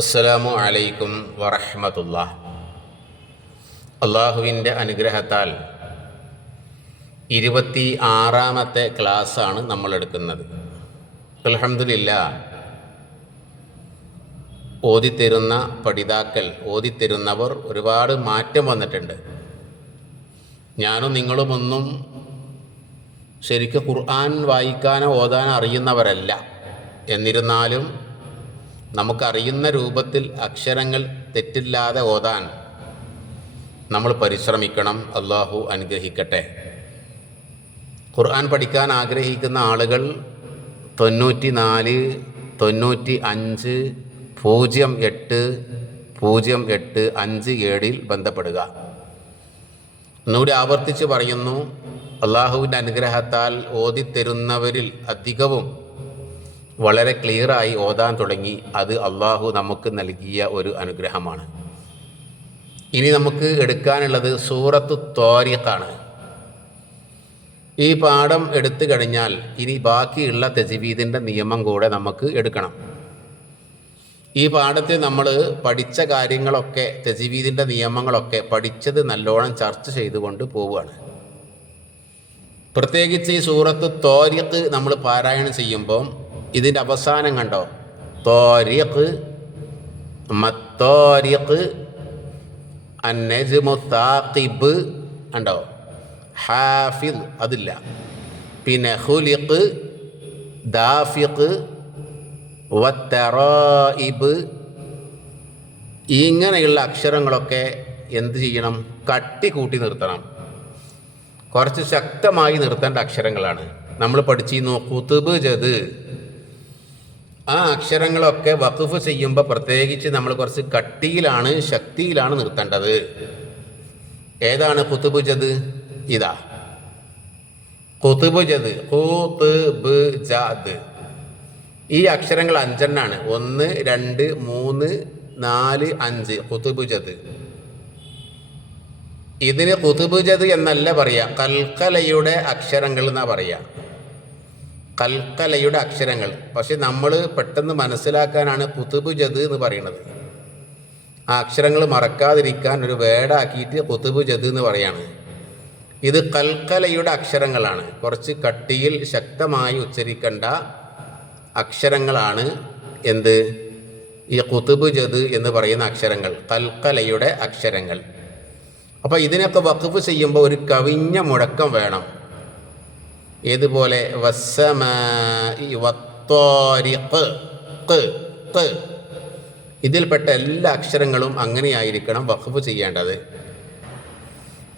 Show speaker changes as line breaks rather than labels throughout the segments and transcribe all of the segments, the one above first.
അസ്സലാമു അലൈക്കും വറഹമത്തുള്ള അള്ളാഹുവിന്റെ അനുഗ്രഹത്താൽ ഇരുപത്തി ആറാമത്തെ ക്ലാസ്സാണ് നമ്മൾ എടുക്കുന്നത് അലഹമില്ല ഓതിത്തരുന്ന പഠിതാക്കൾ ഓതിത്തരുന്നവർ ഒരുപാട് മാറ്റം വന്നിട്ടുണ്ട്. ഞാനും നിങ്ങളുമൊന്നും ശരിക്കും ഖുർആൻ വായിക്കാനോ ഓതാനോ അറിയുന്നവരല്ല. എന്നിരുന്നാലും നമുക്കറിയുന്ന രൂപത്തിൽ അക്ഷരങ്ങൾ തെറ്റില്ലാതെ ഓതാൻ നമ്മൾ പരിശ്രമിക്കണം. അള്ളാഹു അനുഗ്രഹിക്കട്ടെ. ഖുർആൻ പഠിക്കാൻ ആഗ്രഹിക്കുന്ന ആളുകൾ തൊണ്ണൂറ്റി നാല് തൊണ്ണൂറ്റി അഞ്ച് പൂജ്യം എട്ട് പൂജ്യം എട്ട് അഞ്ച് ഏഴിൽ ബന്ധപ്പെടുക. ഒന്നുകൂടി ആവർത്തിച്ച് പറയുന്നു. അള്ളാഹുവിന്റെ അനുഗ്രഹത്താൽ ഓതിത്തരുന്നവരിൽ അധികവും വളരെ ക്ലിയറായി ഓതാൻ തുടങ്ങി. അത് അള്ളാഹു നമുക്ക് നൽകിയ ഒരു അനുഗ്രഹമാണ്. ഇനി നമുക്ക് എടുക്കാനുള്ളത് സൂറത്ത് തോരിഖാണ് ഈ പാഠം എടുത്തു കഴിഞ്ഞാൽ ഇനി ബാക്കിയുള്ള തെജിവീദിന്റെ നിയമം കൂടെ നമുക്ക് എടുക്കണം. ഈ പാഠത്തിൽ നമ്മൾ പഠിച്ച കാര്യങ്ങളൊക്കെ തെജിവീദിന്റെ നിയമങ്ങളൊക്കെ പഠിച്ചത് നല്ലോണം ചർച്ച ചെയ്തുകൊണ്ട് പോവുകയാണ്. പ്രത്യേകിച്ച് ഈ സൂറത്ത് തോരിയത്ത് നമ്മൾ പാരായണം ചെയ്യുമ്പം ഇതിന്റെ അവസാനം കണ്ടോ? തോരിഖ് മത്തോരിഖ് അന്നജ്മുത്താഖിബ് കണ്ടോ? ഹാഫിദ് അതില്ല. പിന്നെ ഹുലിഖ് ദാഫിഖ് വത്തറായിബ്. ഇങ്ങനെയുള്ള അക്ഷരങ്ങളൊക്കെ എന്ത് ചെയ്യണം? കട്ടി കൂട്ടി നിർത്തണം. കുറച്ച് ശക്തമായി നിർത്തേണ്ട അക്ഷരങ്ങളാണ്. നമ്മൾ പഠിച്ചിരുന്നു കുത്തുബ് ജത് ആ അക്ഷരങ്ങളൊക്കെ വഖഫ് ചെയ്യുമ്പോൾ പ്രത്യേകിച്ച് നമ്മൾ കുറച്ച് കട്ടിയിലാണ് ശക്തിയിലാണ് നിർത്തേണ്ടത്. ഏതാണ് കുത്തുബുജത് ഇതാ. കുത്തുബുജത് ഈ അക്ഷരങ്ങൾ അഞ്ചെണ്ണാണ്. ഒന്ന് രണ്ട് മൂന്ന് നാല് അഞ്ച്. കുത്തുബുജത് ഇതിന് കുത്തുബുജത് എന്നല്ല പറയുക കൽക്കലയുടെ അക്ഷരങ്ങൾ എന്നാ പറയുക കൽക്കലയുടെ അക്ഷരങ്ങൾ. പക്ഷെ നമ്മൾ പെട്ടെന്ന് മനസ്സിലാക്കാനാണ് പുതുബുജത് എന്ന് പറയുന്നത്. ആ അക്ഷരങ്ങൾ മറക്കാതിരിക്കാൻ ഒരു വേടാക്കിയിട്ട് പുതുബുജത് എന്ന് പറയാണ്. ഇത് കൽക്കലയുടെ അക്ഷരങ്ങളാണ്. കുറച്ച് കട്ടിയിൽ ശക്തമായി ഉച്ചരിക്കേണ്ട അക്ഷരങ്ങളാണ് എന്ത്? ഈ കുത്തുബുജത് എന്ന് പറയുന്ന അക്ഷരങ്ങൾ കൽക്കലയുടെ അക്ഷരങ്ങൾ. അപ്പോൾ ഇതിനൊക്കെ വഖഫ് ചെയ്യുമ്പോൾ ഒരു കവിഞ്ഞ മുഴക്കം വേണം. ഏതുപോലെ ഇതിൽപ്പെട്ട എല്ലാ അക്ഷരങ്ങളും അങ്ങനെയായിരിക്കണം വഖഫ് ചെയ്യേണ്ടത്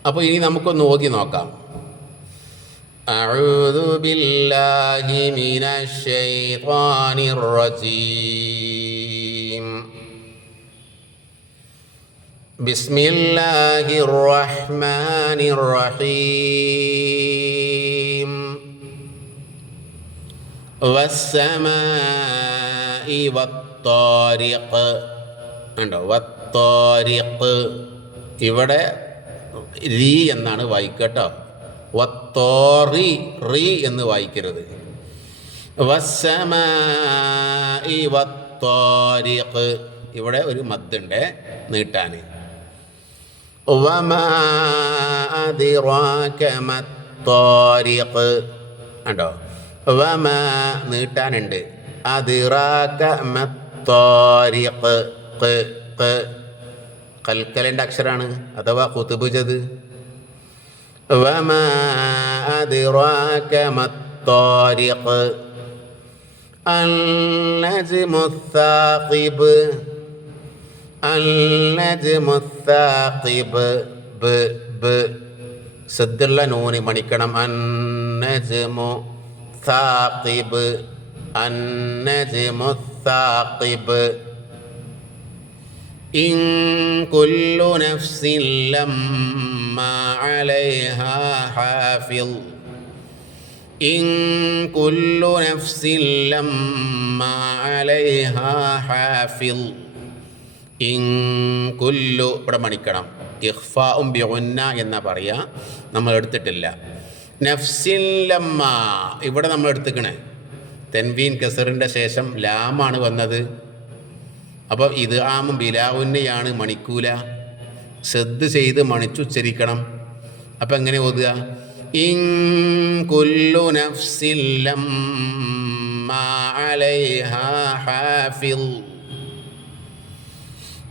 അപ്പോൾ ഇനി നമുക്കൊന്ന് ഓതി നോക്കാം أعوذ بالله من الشيطان الرجيم بسم الله الرحمن الرحيم والسماء والطارق ഉണ്ടോ വത്തോരിഖ് ഇവിടെ രീ എന്നാണ് വായിക്കട്ടോ വത്തോറി റീ എന്ന് വായിക്കരുത് വസ്സമായി വത്തോരിഖ് ഇവിടെ ഒരു മദ്ദുണ്ട് നീട്ടാൻ ഉണ്ടോ വമ നീട്ടാനുണ്ട് അതിറാക്ക മത്തോരിഖ് കൽക്കലിൻ്റെ അക്ഷരാണ് അഥവാ കുത്തുബുജത് وما أدراك ما الطارق النجم الثاقب النجم الثاقب ب ب സദ്ദുള്ള നൂനി മണിക്കണം അന്നജമു സാഖിബ് അന്നജമു സാഖിബ് إن كل نفس لما عليها حافظ إن كل نفس لما عليها حافظ إن كل ഇവിടെ മണിക്കണം ഇഖ്ഫാഉം ബിഉന്ന എന്ന പറയാ നമ്മൾ എടുത്തിട്ടില്ല നഫ്സിൻ ലമ്മ ഇവിടെ നമ്മൾ എടുത്തിക്കണേ തെൻവീൻ കസറിൻ്റെ ശേഷം ലാമാണ് വന്നത് അപ്പോൾ ഇത് ആമും ബിലാവുന്നെയാണ് മണിക്കൂല ശ്രദ്ധ ചെയ്ത് മണിച്ചുച്ചരിക്കണം അപ്പം എങ്ങനെ ഓതുക ഇൻ കുല്ലു നഫ്സിൻ ലമ്മാ അലൈഹാ ഹാഫിൾ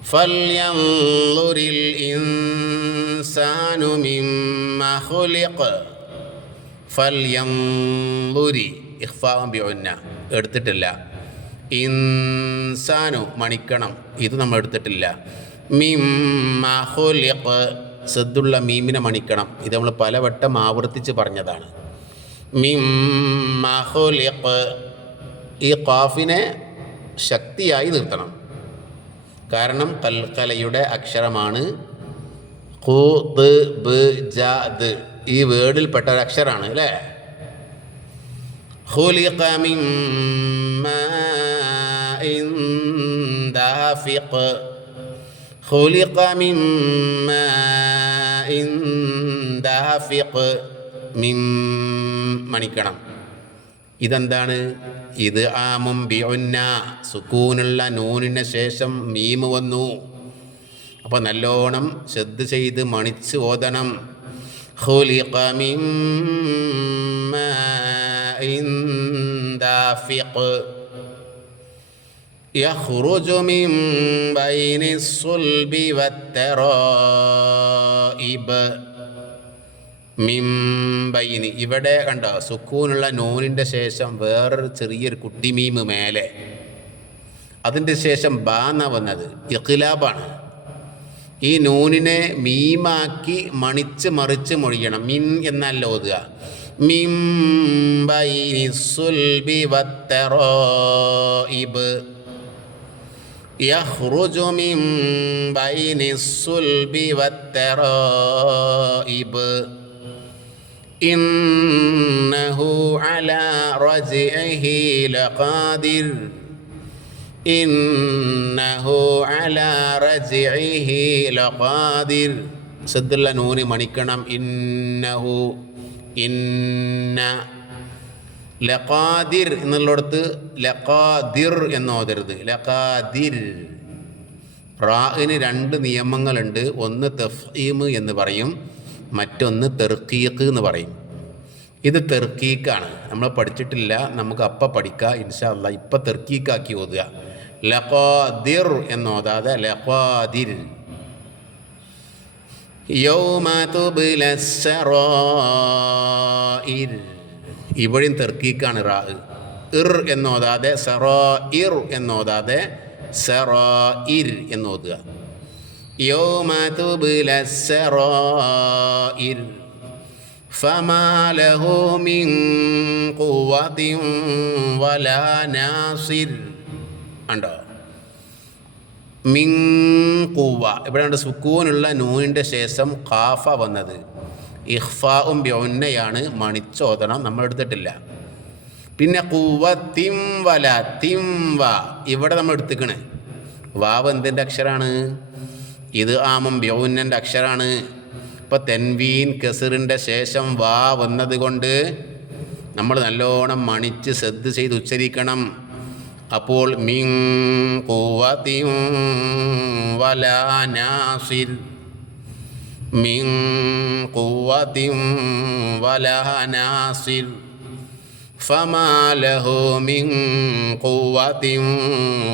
فلينظر الإنسان مما خلق ഫൽയംലുരി ഇഹ്ഫാം ബിഒന്ന എടുത്തിട്ടില്ല. ഇൻസാനു മണിക്കണം. ഇത് നമ്മൾ എടുത്തിട്ടില്ല. മിമ്മഹുലിഖ് സദ്ദുള്ള മീമിനെ മണിക്കണം. ഇത് നമ്മൾ പലവട്ടം ആവർത്തിച്ച് പറഞ്ഞതാണ്. മിമ്മഹുലിഖ് ഈ ഖാഫിനെ ശക്തിയായി നിർത്തണം. കാരണം കൽക്കലയുടെ അക്ഷരമാണ് ദ് ബ് ജ ദ് ഈ വേർഡിൽപ്പെട്ട ഒരു അക്ഷരമാണ് അല്ലേ? മണിക്കണം. ഇതെന്താണ്? ഇത് ആമും ബിഒന്ന സുക്കൂനുള്ള നൂനിന് ശേഷം മീമ് വന്നു. അപ്പോൾ നല്ലോണം ശ്രദ്ധ ചെയ്ത് മണിച്ച് ഓതണം. خلق من ماء دافق يخرج من بين الصلب والترائب മിംബൈനി ഇവിടെ കണ്ടോ സുക്കൂനുള്ള നൂനിൻ്റെ ശേഷം വേറൊരു ചെറിയൊരു കുട്ടിമീമ് മേലെ അതിൻ്റെ ശേഷം ബാ എന്നാ വന്നത് ഇഖിലാബാണ് ഈ നൂനിനെ മീമാക്കി മണിച്ച് മറിച്ച് മൊഴിയണം മിൻ എന്നല്ല ഓതുക മിംബൈനി സുൽബി വത്തറോയിബ് يخرج من بين الصلب والترائب إنه على رجعه لقادر സിദ്ധുള്ള നൂന് മണിക്കണം. ഇന്നഹു ഇന്ന ലഖാദിർ എന്നുള്ളടത്ത് ലഖാദിർ എന്നോതരുത്. ലഖാദിർ. റാഇന് രണ്ട് നിയമങ്ങളുണ്ട്. ഒന്ന് തഫീമ് എന്ന് പറയും. മറ്റൊന്ന് തെർക്കീക്ക് എന്ന് പറയും. ഇത് തെർക്കീക്കാണ് നമ്മൾ പഠിച്ചിട്ടില്ല. നമുക്ക് അപ്പം പഠിക്കുക ഇൻഷാല്ല ഇപ്പം തെർക്കീക്കാക്കി ഓതുക. ലഖാദിർ എന്ന് ഓതാതെ ലഖാദിർ യൗമ തുബ്ല സറായിർ ഇവിടെയും തെർക്കീക്കാണ് റാ ഇർ എന്നോതാതെ സറോ ഇർ എന്നോതാതെ സറോ ഇർ എന്നോതുക യൗമ തുബ്ല സറായിർ فما له من قوة ولا ناصر ഉണ്ടോ മിങ്കുവ. കൂവ ഇവിടെയുണ്ട് സുക്കൂനുള്ള നൂനിന്റെ ശേഷം ഖാഫ വന്നത്. ഇഹ്ഫാവും ബ്യോന്നയാണ് മണിച്ചോദനം നമ്മൾ എടുത്തിട്ടില്ല. പിന്നെ കൂവ തിം വല തിം വ. ഇവിടെ നമ്മൾ എടുത്തിക്കണ്. വാവ് എന്തിന്റെ അക്ഷരമാണ് ഇത് ആമം ബ്യോന്നന്റെ അക്ഷരാണ്. ഇപ്പോൾ തെൻവീൻ കെസറിന്റെ ശേഷം വാ വന്നത് കൊണ്ട് നമ്മൾ നല്ലോണം മണിച്ച് ശ്രദ്ധ ചെയ്ത് ഉച്ചരിക്കണം. അപ്പോൾ മിൻ കൂവത്തിൻ വലാ നാസിർ മിൻ കൂവത്തിൻ വലാ നാസിർ ഫമാ ലഹു മിൻ കൂവത്തിൻ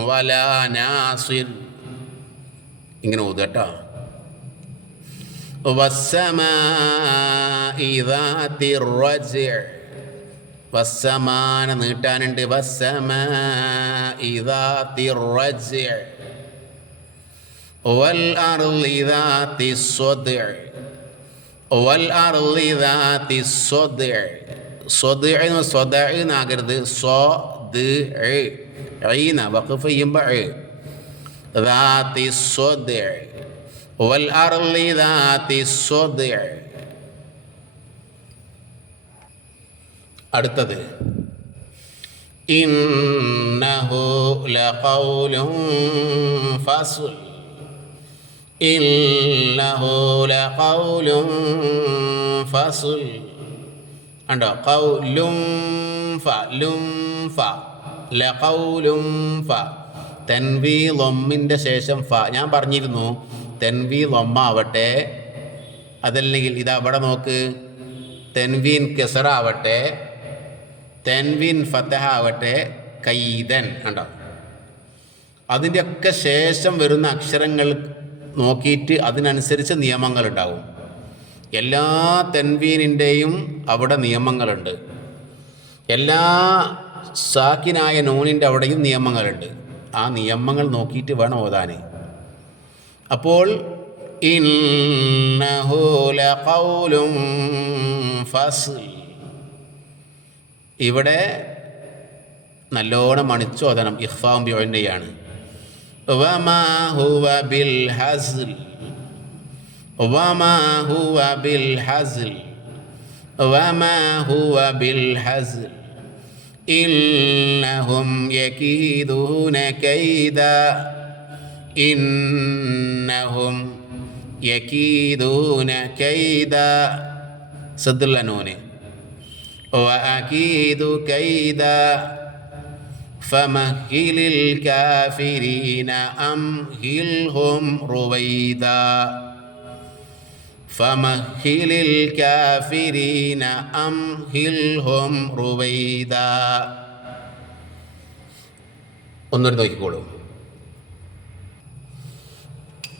വലാ നാസിർ ഇങ്ങനെ ഓതുകട്ടോ والسماء ذات الرجع വസ്സമാന നീട്ടാനുണ്ട് വസ്സമാഇദാത്തിറജ്യ വൽ അർളിദാത്തി സ്വദ്യ വൽ അർളിദാത്തി സ്വദ്യ സ്വദ്യ എന്ന് സ്വദ എന്നാകരുത് സ്വ ഐന വഖഫ് ചെയ്യുമ്പോൾ ذات الصدع والأرض ذات الصدع അടുത്തത്. ഇന്നഹു ഇന്നഹു ഖൗലും ഫ ഫ. ശേഷം ഫ. ഞാൻ പറഞ്ഞിരുന്നു തെൻവി ലൊമ്മ ആവട്ടെ അതല്ലെങ്കിൽ ഇതവിടെ നോക്ക്. തെൻവീൻ കെസറ ആവട്ടെ തെൻവീൻ ഫത്തഹ ആവട്ടെ കൈതൻ ഉണ്ടോ അതിന്റെയൊക്കെ ശേഷം വരുന്ന അക്ഷരങ്ങൾ നോക്കിയിട്ട് അതിനനുസരിച്ച് നിയമങ്ങളുണ്ടാവും. എല്ലാ തെൻവീനിന്റെയും അവിടെ നിയമങ്ങളുണ്ട്. എല്ലാ സാക്കിനായ നൂനിന്റെ അവിടെയും നിയമങ്ങളുണ്ട്. ആ നിയമങ്ങൾ നോക്കിയിട്ട് വേണം ഓതാൻ. അപ്പോൾ ഇന്നഹു ലഖൗലും ഫസ്ൽ ഇവിടെ നല്ലോണം മണിച്ചോദനം ഇഹ്ഫാം ബിയോന്നെയാണ് വമാ ഹുവ ബിൽ ഹസ്ൽ. വമാ ഹുവ ബിൽ ഹസ്ൽ إنهم يكيدون كيدا إنهم يكيدون كيدا صد النون وأكيد كيدا فمهل الكافرين أمهلهم رويدا فمهل الكافرين أمهلهم رويدا ഒന്നൊരു നോക്കിക്കോളൂ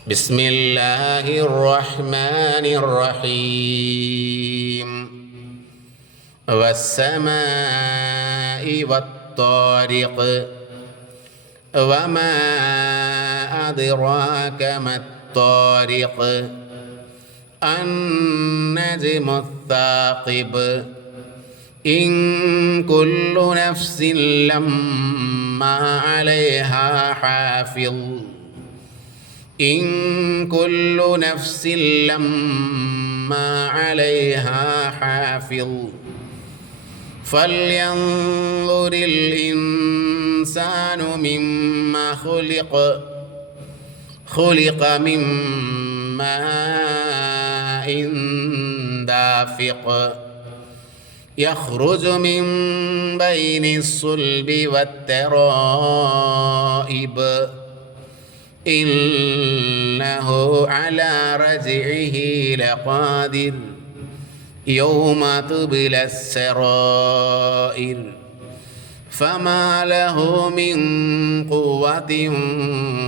بسم الله الرحمن الرحيم والسماء والطارق وما أدراك ما الطارق النجم الثاقب إن كل نفس لما عليها حافظ إن كل نفس لما عليها حافظ فلينظر الإنسان مما خلق خلق من ماء دافق. يخرج من بين الصلب والترائب. إنه على رجعه لقادر. يوم تبلى السرائر فما له من قوة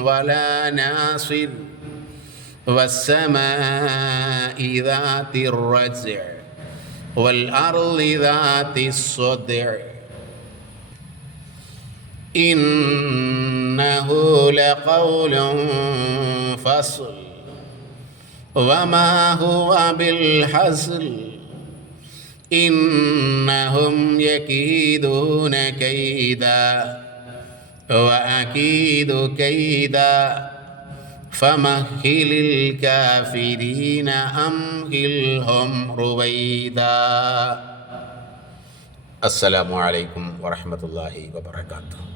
ولا ناصر والسماء ذات الرجع والأرض ذات الصدع إنه لقول فصل وما هو بالحزل إنهم يكيدون كيدا وأكيد كيدا. فمهل الكافرين أمهلهم رويدا. السلام عليكم ورحمة الله وبركاته.